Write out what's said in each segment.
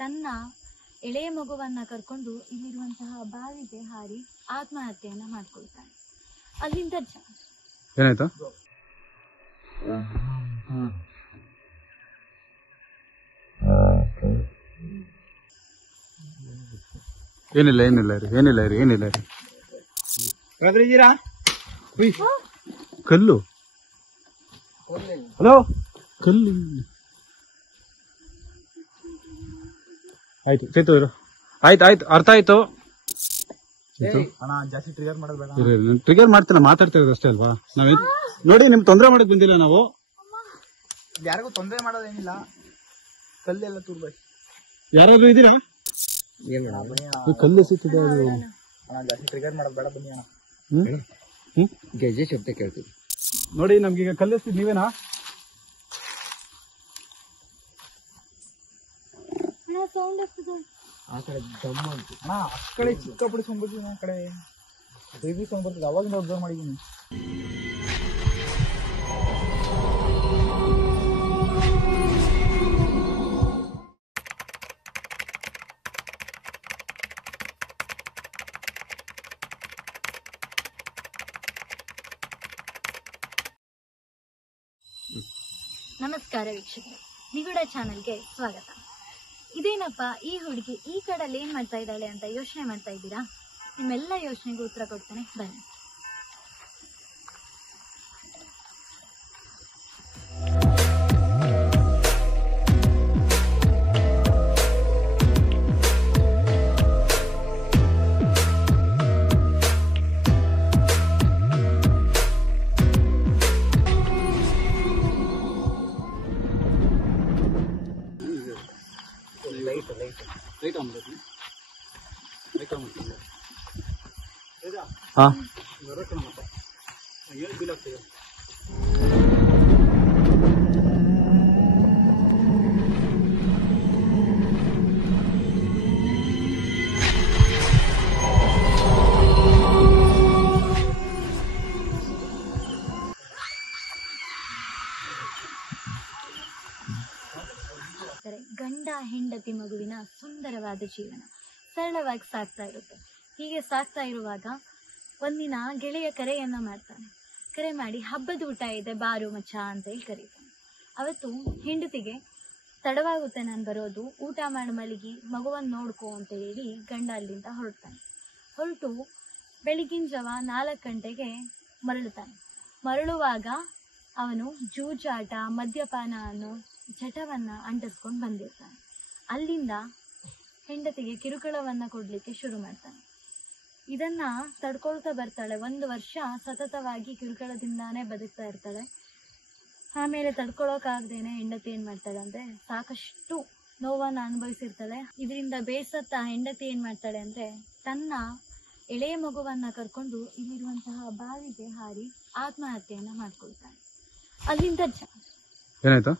ತನ್ನ ಎಳೆಯ ಮಗುವನ್ನ ಕರ್ಕೊಂಡು ಇಲ್ಲಿರುವಂತಹ ಬಾವಿಗೆ ಹಾರಿ ಆತ್ಮಹತ್ಯೆಯನ್ನ ಮಾಡ್ಕೊಳ್ತಾನೆ. ಅಲ್ಲಿಂದ ಏನಾಯ್ತು? ಏನಿಲ್ಲ ಏನಿಲ್ಲ ರೀ, ಏನಿಲ್ಲ ರೀ, ಏನಿಲ್ಲ ರೀ. ಕಲ್ಲು. ಹಲೋ, ಕಲ್ಲು. ಆಯ್ತು ಚೇತು ಇರು. ಆಯ್ತು ಆಯ್ತು, ಅರ್ಥ ಆಯ್ತು. ಜಾಸ್ತಿ ಟ್ರಿಗರ್ ಮಾಡೋದು ಬೇಡ. ಟ್ರಿಗರ್ ಮಾಡ್ತೀನಿ, ಮಾತಾಡ್ತಾ ಇರೋದು ಅಷ್ಟೇ ಅಲ್ವಾ. ನಾವ್ ನೋಡಿ ನಿಮ್ ತೊಂದರೆ ಮಾಡಕ್ ಬಂದಿಲ್ಲ ನಾವು. ಯಾರಿಗೂ ತೊಂದರೆ ಮಾಡೋದೇನಿಲ್ಲ, ಕಲ್ಲೆಲ್ಲ ತೂರ್ಬೇಕು. ಯಾರಾದ್ರೂ ಇದೀರಾ? ಕಲ್ಲು ಸಿಕ್ಕಿದೆ. ಜಾಸ್ತಿ ಟ್ರಿಗರ್ ಮಾಡೋದು ಬೇಡ, ಬನ್ನಿ ಅಣ್ಣ. ಗೆಜೆ ಶಬ್ದ ಕೇಳ್ತೀವಿ ನೋಡಿ. ನಮ್ಗೀಗ ಕಲ್ಲು ಎಸ್ತಿದ್ ನೀವೇನಾ? ಆ ಕಡೆ ದಮ್ಮ ಅಂತ ಅಣ್ಣ, ಆ ಕಡೆ ಚಿಕ್ಕಪುಡಿ ಸೌಂಡ್ ಬರ್ತೀನಿ, ಆ ಕಡೆ ಬೇಬಿ ಸೌಂಡ್ ಬರ್ತದೆ. ಅವಾಗಿಂದ ಅಬ್ಸರ್ವ್ ಮಾಡಿದ್ದೀನಿ. ನಮಸ್ಕಾರ ವೀಕ್ಷಕರೇ, ನಿಗೂಢ ಚಾನೆಲ್ಗೆ ಸ್ವಾಗತ. ಇದೇನಪ್ಪ ಈ ಹುಡುಗಿ ಈ ಕಡಲ್ಲಿ ಏನ್ ಮಾಡ್ತಾ ಇದ್ದಾಳೆ ಅಂತ ಯೋಚನೆ ಮಾಡ್ತಾ ಇದ್ದೀರಾ? ನಿಮ್ಮೆಲ್ಲ ಯೋಚನೆಗೂ ಉತ್ತರ ಕೊಡ್ತೇನೆ, ಬನ್ನಿ. ಹಾ, ಗಂಡ ಹೆಂಡತಿ ಮಗುವಿನ ಸುಂದರವಾದ ಜೀವನ ಸರಳವಾಗಿ ಸಾಗ್ತಾ ಇರುತ್ತೆ. ಹೀಗೆ ಸಾಗ್ತಾ ಇರುವಾಗ ಒಂದಿನ ಗೆಳೆಯ ಕರೆಯನ್ನ ಮಾಡ್ತಾನೆ. ಕರೆ ಮಾಡಿ ಹಬ್ಬದ ಊಟ ಇದೆ ಬಾರು ಮಚ್ಚ ಅಂತ ಹೇಳಿ ಕರೀತಾನೆ. ಅವತ್ತು ಹೆಂಡತಿಗೆ ತಡವಾಗುತ್ತೆ ನಾನು ಬರೋದು, ಊಟ ಮಾಡಿ ಮಲಗಿ ಮಗುವನ್ನು ನೋಡ್ಕೋ ಅಂತ ಹೇಳಿ ಗಂಡ ಅಲ್ಲಿಂದ ಹೊರಟು ಬೆಳಗಿನ ಜಾವ 4 ಗಂಟೆಗೆ ಮರಳುತ್ತಾನೆ. ಮರಳುವಾಗ ಅವನು ಜೂಜಾಟ ಮದ್ಯಪಾನ ಅನ್ನೋ ಚಟವನ್ನ ಅಂಟಿಸ್ಕೊಂಡು ಬಂದಿರ್ತಾನೆ. ಅಲ್ಲಿಂದ ಹೆಂಡತಿಗೆ ಕಿರುಕುಳವನ್ನ ಕೊಡ್ಲಿಕ್ಕೆ ಶುರು ಮಾಡ್ತಾನೆ. ಇದನ್ನ ತಡ್ಕೊಳ್ತಾ ಬರ್ತಾಳೆ. 1 ವರ್ಷ ಸತತವಾಗಿ ಕಿರುಕುಳದಿಂದಾನೇ ಬದುಕ್ತಾ ಇರ್ತಾಳೆ. ಆಮೇಲೆ ತಡ್ಕೊಳಕ್ಕಾಗ್ದೇನೆ ಹೆಂಡತಿ ಏನ್ ಮಾಡ್ತಾಳೆ ಅಂದ್ರೆ ಸಾಕಷ್ಟು ನೋವನ್ನ ಅನುಭವಿಸಿರ್ತಾಳೆ. ಇದರಿಂದ ಬೇಸತ್ತ ಹೆಂಡತಿ ಏನ್ ಮಾಡ್ತಾಳೆ ಅಂದ್ರೆ ತನ್ನ ಎಳೆಯ ಮಗುವನ್ನ ಕರ್ಕೊಂಡು ಇಲ್ಲಿರುವಂತಹ ಬಾವಿಗೆ ಹಾರಿ ಆತ್ಮಹತ್ಯೆಯನ್ನ ಮಾಡ್ಕೊಳ್ತಾಳೆ. ಅಲ್ಲಿಂದ ಏನಾಯ್ತು?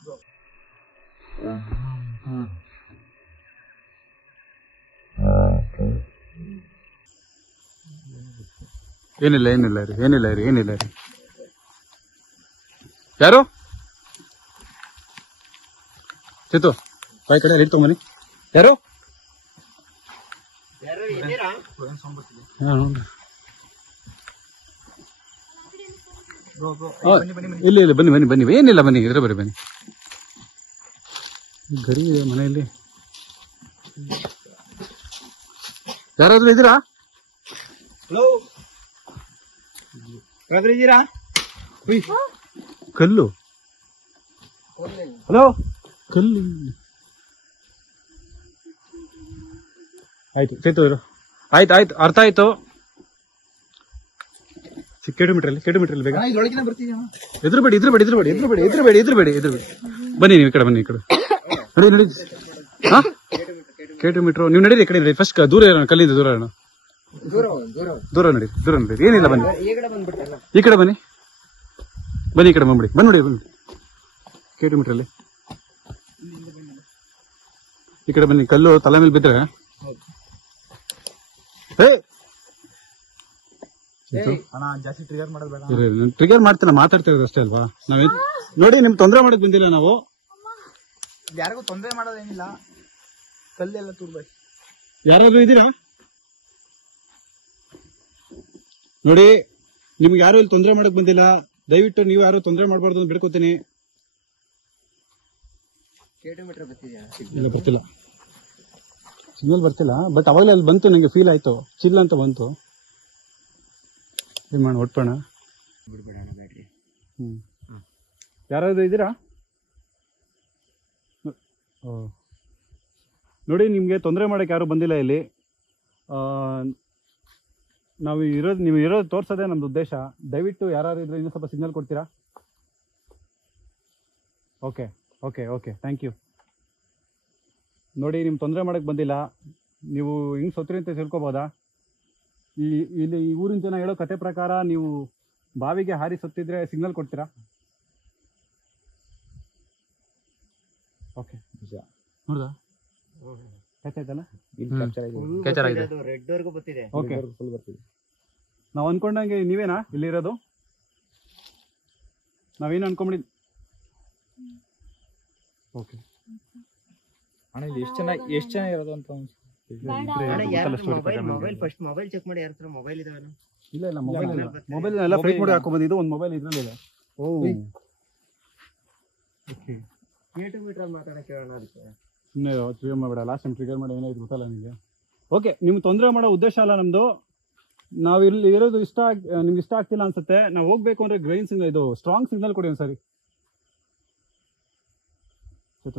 ಏನಿಲ್ಲ ಏನಿಲ್ಲ ರೀ, ಏನಿಲ್ಲ ರೀ, ಏನಿಲ್ಲ ರೀ. ಯಾರು? ಚೇತು ಬಾಯ್ ಕಡೆ ಹಿಡ್ತೊ ಮನಿ. ಯಾರು? ಇಲ್ಲ ಇಲ್ಲ, ಬನ್ನಿ ಬನ್ನಿ ಬನ್ನಿ, ಏನಿಲ್ಲ ಬನ್ನಿ, ಇದ್ರೆ ಬರ್ರಿ ಬನ್ನಿ. ಗರಿ ಮನೆಯಲ್ಲಿ ಯಾರಾದ್ರೂ ಇದ್ದೀರಾ? ಹಲೋ, ಯಾರಾದ್ರೂ ಇದ್ದೀರಾ? ಕಲ್ಲು. ಹಲೋ, ಕಲ್ಲು. ಆಯ್ತು ಚೇತು ಇರು. ಆಯ್ತು ಆಯ್ತು, ಅರ್ಥ ಆಯ್ತು. ಕೆಡು ಮೀಟ್ರಲ್ಲಿ ಬೇಗ ಎದುರುಬೇಡಿ. ಬನ್ನಿ ನೀವು ಈ ಕಡೆ, ಬನ್ನಿ ಈ ಕಡೆ. ನಡಿ. ಹಾ, ಕೇಟು ಮೀಟ್ರು ನೀವು ನಡೀರಿ, ಈ ಕಡೆ ನಡಿ. ಫಸ್ಟ್ ದೂರ ಇರೋಣ, ಕಲ್ಲಿಂದ ದೂರ ಇರೋಣ. ದೂರ ನಡಿ. ಏನಿಲ್ಲ, ಬನ್ನಿ ಈ ಕಡೆ ಬನ್ನಿ. ಈ ಕಡೆ ಬಂದ್ಬಿಡಿ. ಬನ್ನಿ ಕೇಟು ಮೀಟ್ರಲ್ಲಿ ಈ ಕಡೆ ಬನ್ನಿ. ಕಲ್ಲು ತಲೆ ಮೇಲೆ ಬಿದ್ರೆ ಜಾಸ್ತಿ ಟ್ರಿಗರ್ ಮಾಡೋದು ಬೇಡ. ಟ್ರಿಗರ್ ಮಾಡ್ತೀನಿ, ಮಾತಾಡ್ತಾ ಇರೋದು ಅಷ್ಟೇ ಅಲ್ವಾ. ನಾವ್ ನೋಡಿ ನಿಮ್ ತೊಂದರೆ ಮಾಡಕ್ ಬಂದಿಲ್ಲ ನಾವು. ಯಾರಿಗೂ ತೊಂದರೆ ಮಾಡೋದೇನಿಲ್ಲ, ಕಲ್ಲೆಲ್ಲ ತೂರ್ಬಾಯ್. ಯಾರಾದ್ರೂ ಇದ್ದೀರಾ? ನೋಡಿ, ನಿಮ್ಗೆ ಯಾರು ಇಲ್ಲಿ ತೊಂದರೆ ಮಾಡಕ್ ಬಂದಿಲ್ಲ. ದಯವಿಟ್ಟು ನೀವು ಯಾರು ತೊಂದರೆ ಮಾಡಬಾರ್ದು ಅಂತ ಬಿಡ್ಕೋತೀನಿ. ಕಿಲೋಮೀಟರ್ ಬರ್ತಿದ್ಯಾ? ಇಲ್ಲ, ಬರ್ತಿಲ್ಲ, ಸಿಗ್ನಲ್ ಬರ್ತಿಲ್ಲ. ಬಟ್ ಅವಾಗಲೇ ಅಲ್ಲಿ ಬಂತು, ನಂಗೆ ಫೀಲ್ ಆಯ್ತು, ಚಿಲ್ಲ ಅಂತ ಬಂತು. ಏನ್ ಮಾಡೋಣ, ಹೊಟ್ಪೋಣ. ಬಿಡ್ಬೇಡಣ ಬ್ಯಾಟ್ರಿ. ಯಾರಾದ್ರೂ ಇದ್ದೀರಾ? ನೋಡಿ, ನಿಮ್ಗೆ ತೊಂದರೆ ಮಾಡಕ್ಕೆ ಯಾರು ಬಂದಿಲ್ಲ ಇಲ್ಲಿ. ನೀವು ಇರೋದು ತೋರ್ಸೋದೇ ನಮ್ದು ಉದ್ದೇಶ. ದಯವಿಟ್ಟು ಯಾರು ಇದ್ರೆ ಇನ್ನೂ ಸ್ವಲ್ಪ ಸಿಗ್ನಲ್ ಕೊಡ್ತೀರಾ? Okay okay okay, thank you. ನೋಡಿ, ನಿಮ್ ತೊಂದರೆ ಮಾಡಕ್ ಬಂದಿಲ್ಲ. ನೀವು ಹಿಂಗ್ ಸೊತ್ರಿ ಅಂತ ತಿಳ್ಕೊಬೋದಾ? ಇಲ್ಲಿ ಈ ಊರಿನ ಜನ ಹೇಳೋ ಕತೆ ಪ್ರಕಾರ ನೀವು ಬಾವಿಗೆ ಹಾರಿ ಸತ್ತಿದ್ರೆ ಸಿಗ್ನಲ್ ಕೊಡ್ತೀರಾ? ಓಕೆ, ನೋಡ್ದಾ ಕ್ಯಾಚ್ ಆಯ್ತಲ್ಲ? ರೆಡ್ ವರ್ಗು ಬರ್ತಿದೆ. ಓಕೆ, ನಾವು ಅನ್ಕೊಂಡಂಗೆ ನೀವೇನಾ ಇಲ್ಲಿರೋದು? ನಾವೇನು ಅನ್ಕೊಂಬಿಡಿ. ಓಕೆ, ಅಣ್ಣ ಇಲ್ಲಿ ಎಷ್ಟು ಜನ ಇರೋದು ಅಂತ ಮೊಬೈಲ್ ಫಸ್ಟ್ ಮೊಬೈಲ್ ಚೆಕ್ ಮಾಡಿ. ಯಾರ ಹತ್ರ ಮೊಬೈಲ್ ಇದಾವೆ? ಇಲ್ಲ ಇಲ್ಲ, ಮೊಬೈಲ್ ಎಲ್ಲ ಫ್ಲೈಟ್ ಮೋಡ್ ಹಾಕೊಂಡ್ ಬಂದಿದ್ದು. ಒಂದು ಮೊಬೈಲ್ ಇದ್ರಲ್ಲಿದೆ. ಓ, ಓಕೆ. ಮೀಟರ್ ಮಾತಾಡಕ್ಕೆ ಕೇಳೋಣ ಅದಕ್ಕೆ. ಸುಮ್ಮನೆ ಟ್ರಿಗರ್ ಮಾಡಬೇಡ. ಲಾಸ್ಟ್ ಟೈಮ್ ಟ್ರಿಗರ್ ಮಾಡಿ ಏನಾಯ್ತು ಗೊತ್ತಲ್ಲ ನಿಮಗೆ. ಓಕೆ, ನಿಮ್ಗೆ ತೊಂದರೆ ಮಾಡೋ ಉದ್ದೇಶ ಅಲ್ಲ ನಮ್ದು. ನಾವು ಇಲ್ಲಿ ಇರೋದು ನಿಮ್ಗೆ ಇಷ್ಟ ಆಗ್ತಿಲ್ಲ ಅನ್ಸುತ್ತೆ. ನಾವು ಹೋಗ್ಬೇಕು ಅಂದ್ರೆ ಗ್ರೈನ್ ಸಿಗ್ನಲ್, ಇದು ಸ್ಟ್ರಾಂಗ್ ಸಿಗ್ನಲ್ ಕೊಡಿ ಒಂದ್ಸರಿ.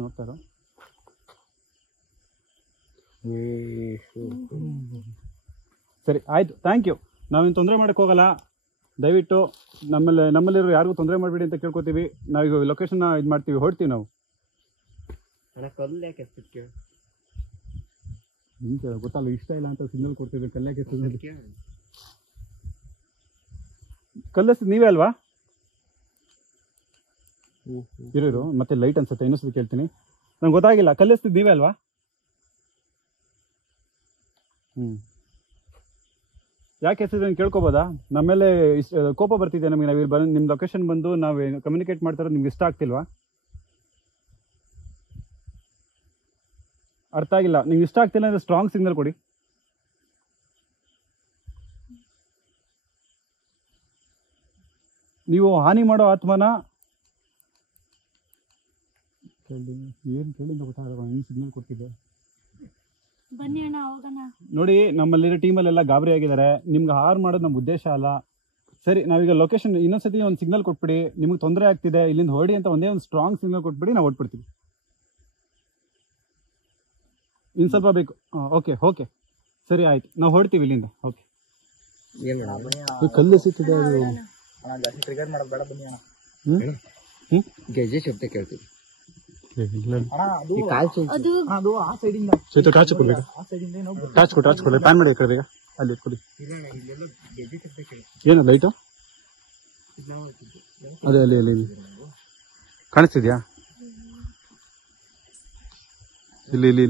ನೋಡ್ತಾ ಇರೋ. ಸರಿ, ಆಯ್ತು, ಥ್ಯಾಂಕ್ ಯು. ನಾವೇನು ತೊಂದರೆ ಮಾಡಕ್ ಹೋಗಲ್ಲ. ದಯವಿಟ್ಟು ನಮ್ಮಲ್ಲಿರೋ ಯಾರಿಗೂ ತೊಂದರೆ ಮಾಡಬೇಡಿ ಅಂತ ಕೇಳ್ಕೊತೀವಿ. ನಾವೀಗ ಲೊಕೇಶನ್ ಇದು ಮಾಡ್ತೀವಿ, ಹೊಡ್ತೀವಿ ನಾವು. ಕಲ್ಲು ಯಾಕೆ ಎತ್ತಿದ್ಕೆ? ನಿಮ್ಗೆ ಗೊತ್ತಲ್ಲ, ಇಷ್ಟ ಇಲ್ಲ ಅಂತ ಸಿಗ್ನಲ್ ಕೊಡ್ತೀವಿ. ಕಲ್ಯಾಕೆ ಕಲ್ಲಸ್ ನೀವೇ ಅಲ್ವಾ? ಇರೋರು ಮತ್ತೆ ಲೈಟ್ ಅನ್ಸುತ್ತೆ. ಇನ್ನೊಂದ್ಸತಿ ಕೇಳ್ತೀನಿ, ನಂಗೆ ಗೊತ್ತಾಗಿಲ್ಲ. ಕಲ್ಲಿಸ್ತಿದ್ ನೀವೇ ಅಲ್ವಾ? ಯಾಕೆ ಹೆಸರು ಕೇಳ್ಕೊಬೋದಾ? ನಮ್ಮೇಲೆ ಕೋಪ ಬರ್ತಿದೆ ನಮಗೆ. ನಾವು ನಿಮ್ ಲೊಕೇಶನ್ ಬಂದು ನಾವು ಕಮ್ಯುನಿಕೇಟ್ ಮಾಡ್ತಾ ಇರೋದು ನಿಮ್ಗೆ ಇಷ್ಟ ಆಗ್ತಿಲ್ವಾ? ಅರ್ಥ ಆಗಿಲ್ಲ. ನಿಮ್ಗೆ ಇಷ್ಟ ಆಗ್ತಿಲ್ಲ ಅಂದ್ರೆ ಸ್ಟ್ರಾಂಗ್ ಸಿಗ್ನಲ್ ಕೊಡಿ. ನೀವು ಹಾನಿ ಮಾಡೋ ಆತ್ಮನ ಏನ್ ಕೇಳಿಂದ ಗೊತ್ತಾಗಲ್ಲ. ಹೆಂಗ್ ಸಿಗ್ನಲ್ ಕೊಡ್ತಿದ್ದೆ? ಬನ್ನಿ ಅಣ್ಣ, ಹೋಗೋಣ. ನೋಡಿ, ನಮ್ಮಲ್ಲಿರೋ ಟೀಮಲ್ಲೆಲ್ಲ ಗಾಬರಿ ಆಗಿದ್ದಾರೆ. ನಿಮ್ಗೆ ಹಾರ್ ಮಾಡೋದು ನಮ್ಮ ಉದ್ದೇಶ ಅಲ್ಲ. ಸರಿ, ನಾವೀಗ ಲೊಕೇಶನ್ ಇನ್ನೊಂದ್ಸತಿ ಒಂದು ಸಿಗ್ನಲ್ ಕೊಟ್ಬಿಡಿ. ನಿಮ್ಗೆ ತೊಂದರೆ ಆಗ್ತಿದೆ, ಇಲ್ಲಿಂದ ಹೊಡಿ ಅಂತ ಒಂದೇ ಒಂದು ಸ್ಟ್ರಾಂಗ್ ಸಿಗ್ನಲ್ ಕೊಟ್ಬಿಡಿ, ನಾವು ಹೊಟ್ಬಿಡ್ತೀವಿ. ಇನ್ ಸ್ವಲ್ಪ ಬೇಕು? ಓಕೆ ಓಕೆ, ಸರಿ ಆಯ್ತು, ನಾವು ಹೊಡ್ತೀವಿ ಇಲ್ಲಿಂದ. ಓಕೆ, ಕಲ್ಲು ಸಿಗ್ತಿದೆ. ಜಾಸ್ತಿ ಟ್ರಿಗರ್ ಮಾಡೋದು ಬೇಡ, ಬನ್ನಿ ಅಣ್ಣ. ಗೆಜೆ ಶಬ್ದ ಕೇಳ್ತೀವಿ. ಅದು ಆ ಸೈಡಿಂದ ಟಾರ್ಚ್ ಕೊಡ್ಬೇಕು. ಆ ಸೈಡಿಂದ ನಾವು ಟಾರ್ಚ್ ಕೊಡಿ. ಪ್ಯಾನ್ ಮಾಡಿ ಕಡೆ ಬೇಗ ಅಲ್ಲಿ ಕೊಡಿ. ಏನು ಲೈಟು? ಅದೇ ಅಲ್ಲಿ ಕಾಣಿಸ್ತಿದ್ಯಾ? ಇಲ್ಲಿ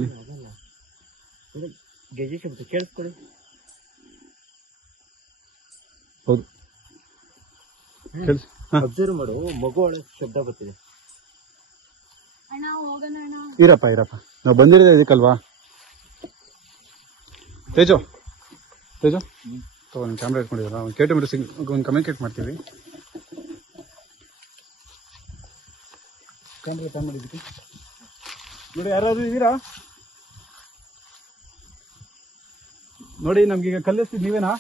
ಗೆಜೆ ಶಬ್ದ ಕೇಳಿಸ್ಕೊಳ್ಳಿ. ಹೌದು, ಅಬ್ಸರ್ವ್ ಮಾಡು. ಮಗು ಒಳಗೆ ಶಬ್ದ ಬರ್ತಿದೆ. ಅಣ್ಣ, ಹೋಗೋಣ ಅಣ್ಣ. ಇರಪ್ಪ, ನಾವು ಬಂದಿರೋದೇ ಇದಕ್ಕಲ್ವಾ? ತೇಜು ಒಂದು ಕ್ಯಾಮ್ರಾ ಇಟ್ಕೊಂಡಿದ್ದೀರಾ? ಒಂದು ಒಂದು ಕಮ್ಯುನಿಕೇಟ್ ಮಾಡ್ತೀವಿ. ಕ್ಯಾಮ್ರಾ ಮಾಡಿದ್ದೀವಿ. ನೋಡಿ, ಯಾರಾದ್ರೂ ಇದ್ದೀರಾ? ನೋಡಿ, ನಮ್ಗೀಗ ಕಲ್ಲಿಸ್ತಿದ್ ನೀವೇನಾ?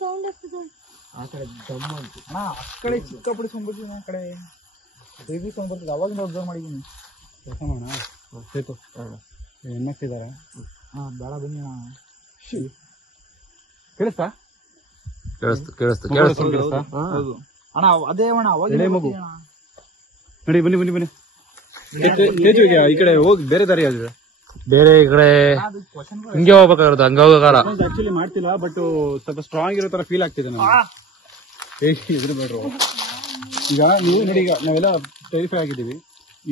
ಸೌಂಡ್ ಆಗ್ತದೆ. ಆ ಕಡೆ ದಮ್ಮ ಅಂತ. ಅಣ್ಣ, ಆ ಕಡೆ ಚಿಕ್ಕಪುಡಿ ಸೌಂಡ್ ಬರ್ತಿದೆ. ಆ ಕಡೆ ಬೇಬಿ ಸೌಂಡ್ ಬರ್ತಿದೆ. ಅವಾಗಿಂದ ಅಬ್ಸರ್ವ್ ಮಾಡಿದ್ದೀನಿ. ಕೆಲಸ ಮಾಡೋಣ. ಸೇತು ಎಣ್ಣಾಗ್ತಿದ್ದಾರೆ. ಬೇಡ, ಬನ್ನಿ ಅಣ್ಣ. ಕೇಳಿಸ್ತಾ? ಹೌದು ಅಣ್ಣ, ಅದೇ ಅಣ್ಣ. ಅವಾಗ ಮಗು ನೋಡಿ, ಬನ್ನಿ. ತೇಜು, ಈ ಕಡೆ ಹೋಗಿ ಬೇರೆ ದಾರಿ ಯಾವ್ದಿದೆ? ಬೇರೆ ಈ ಕಡೆ ಹಿಂಗೆ ಹೋಗ್ಬೇಕಾಗಿರೋದು, ಹಂಗ ಹೋಗಕ್ಕಾಗಲ್ಲ. ಆಕ್ಚುಲಿ ಮಾಡ್ತಿಲ್ಲ, ಬಟ್ ಸ್ವಲ್ಪ ಸ್ಟ್ರಾಂಗ್ ಇರೋ ತರ ಫೀಲ್ ಆಗ್ತಿದೆ ನಮ್ಗೆ. ಎದುರುಬೇಡ್ರು. ಈಗ ನೀವು ನೋಡಿ, ಈಗ ನಾವೆಲ್ಲ ಟೆರಿಫೈ ಆಗಿದ್ದೀವಿ.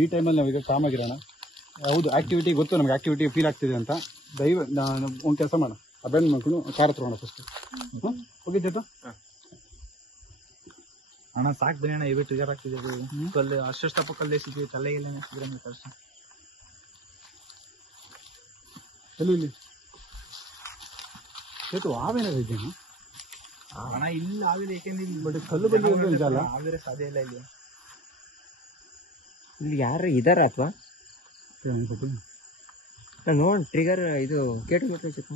ಈ ಟೈಮಲ್ಲಿ ನಾವೀಗ ಕಾಮ್ ಆಗಿರೋಣ. ಹೌದು, ಆಕ್ಟಿವಿಟಿ ಗೊತ್ತು ನಮ್ಗೆ, ಆಕ್ಟಿವಿಟಿ ಫೀಲ್ ಆಗ್ತಿದೆ ಅಂತ. ಒಂದು ಕೆಲಸ ಮಾಡೋಣ, ಅಬ್ಯಾನ್ ಮಾಡ್ಕೊಂಡು ಕಾರ್ ತಗೋಣ ಫಸ್ಟ್. ಹೋಗಿದ್ದೇತ ಅಣ್ಣ ಸಾಕ್ ಬನ್ನಿ ಅಣ್ಣ ಇವೇ ಟ್ರಿಗರ್ ಆಗ್ತಿದೆ ಕಲ್ಲು ಅಷ್ಟು ಕಲ್ಲು ಎಸಿದ್ವಿ ತಲೆಗೆಲ್ಲ ಎಸಿದ್ರೆ ಕಷ್ಟ. ಎಲ್ಲಿ ಇವತ್ತು ಹಾವೇನಾದ್ರು ಇದೆಯಾ? ಅಣ್ಣ ಇಲ್ಲ ಆಗಿಲ್ಲ, ಯಾಕೆಂದ್ರೆ ಬಟ್ ಕಲ್ಲು ಬಂದು ನಿಜ ಅಲ್ಲ, ಆಗಿರೋ ಸಾಧ್ಯ ಇಲ್ಲ ಇಲ್ಲಿ. ಇಲ್ಲಿ ಯಾರು ಇದಾರ ಅಥವಾ ನಾನು ನೋಡಿ ಟ್ರಿಗರ್ ಇದು ಕೇಟು ಚೆಕ್